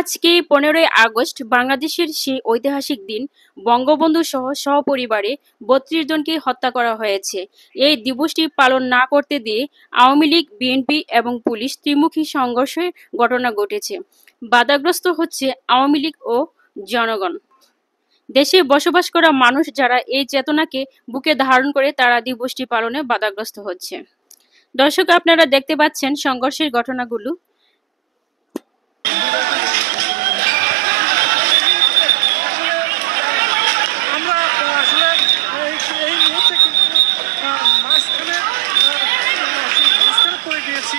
আজকে 15ই আগস্ট বাংলাদেশের সেই ঐতিহাসিক দিন বঙ্গবন্ধু সহ সপরিবারে ৩২ জনকে হত্যা করা হয়েছে। এই দিবসটি পালন না করতে দিয়ে আওয়ামী লীগ, বিএনপি এবং পুলিশ ত্রিমুখী সংঘর্ষের ঘটনা ঘটেছে। বাধাগ্রস্ত হচ্ছে আওয়ামী লীগ ও জনগণ। দেশে বসবাস করা মানুষ যারা এই চেতনাকে বুকে ধারণ করে তারা দিবসটি পালনে বাধাগ্রস্ত হচ্ছে। দর্শক, আপনারা দেখতে পাচ্ছেন সংঘর্ষের ঘটনাগুলো। আমরা আসলে এই মুহূর্তে কিন্তু মাঝখানে পড়ে গিয়েছি।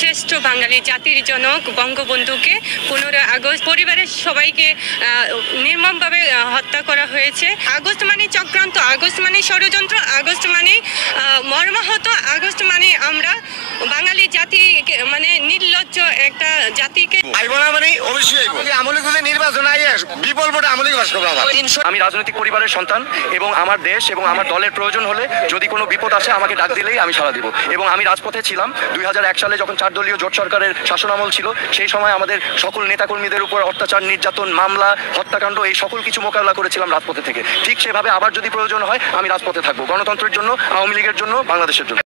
শ্রেষ্ঠ বাঙালি জাতির জনক বঙ্গবন্ধুকে 15 আগস্ট পরিবারের সবাইকে নির্মমভাবে হত্যা করা হয়েছে। আগস্ট মানে চক্রান্ত, আগস্ট মানে ষড়যন্ত্র, আগস্ট মানে মর্মাহত, আগস্ট মানে আমরা বাঙালি জাতি মানে নির্লজ্জ একটা জাতিকে আমি রাজনৈতিক পরিবারের সন্তান এবং আমার দেশ এবং আমার দলের প্রয়োজন হলে যদি কোনো বিপদ আসে আমাকে ডাক দিলেই আমি সাড়া দিব। এবং আমি রাজপথে ছিলাম 2001 সালে যখন 4 দলীয় জোট সরকারের শাসনামল ছিল। সেই সময় আমাদের সকল নেতাকর্মীদের উপর অত্যাচার, নির্যাতন, মামলা, হত্যাকাণ্ড এই সকল কিছু মোকাবেলা করেছিলাম রাজপথে থেকে। ঠিক সেভাবে আবার যদি প্রয়োজন হয় আমি রাজপথে থাকবো, গণতন্ত্রের জন্য, আওয়ামী লীগের জন্য, বাংলাদেশের জন্য।